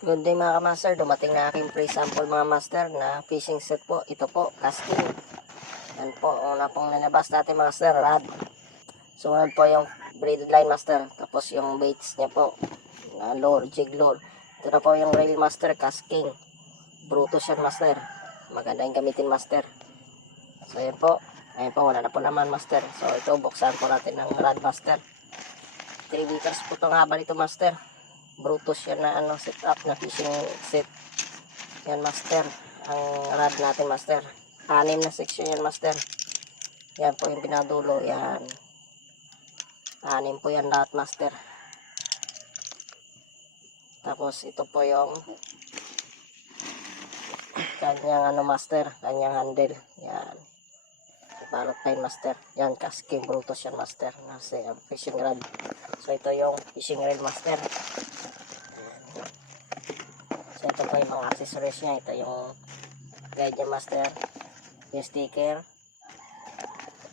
Good day mga kamaster, dumating na aking pre-sample mga master na fishing set po. Ito po, casting. Yan po, una pong nalabas natin mga master, rod. Sumunod po yung braided line master, tapos yung baits niya po, na lure, jig lure. Ito na po yung rail master, casting. Brutus yan master, maganda yung gamitin master. So yan po, ayun po, wala na po naman master. So ito, buksan po natin ng rod master. 3 meters po itong haba nito master. Brutus yan na setup na fishing set. Yan master, ang rod natin master. 6 na section yan master. Yan po yung pinadulo, yan. 6 po yan lahat master. Tapos ito po yung kanyang master, kanyang handle. Yan. Balot line master. Yan, casking Brutus yan master. Nasa fishing rod. So ito yung fishing reel master. So ito po yung mga accessories niya. Ito yung guide niya master, yung sticker,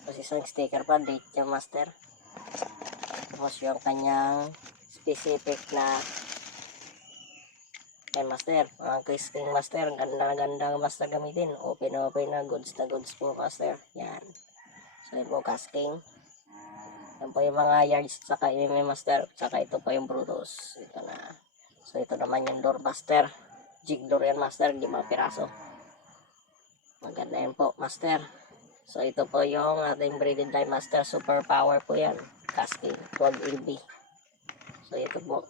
tapos isang sticker pa, date niya master, tapos yung kanyang specific na master, mga casting master. Ganda master gamitin, open na goods po master. Yan, so yun po casting. Yan po yung mga yards, saka yung master, saka ito po yung Brutus. Ito na. So ito naman yung lure master, jig lure yan master, 5 piraso. Maganda yan po master. So ito po yung ating braided line master, super power po yan, casting 12 LB. So ito po.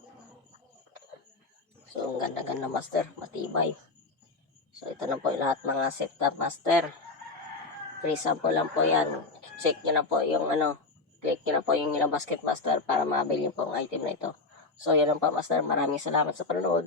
So ang ganda master, matibay. So ito na po yung lahat mga setup master. Free sample lang po yan. Check nyo na po yung click nyo na po yung ilang basket master para mabili po ang item na ito. So yan lang po master, maraming salamat sa panonood.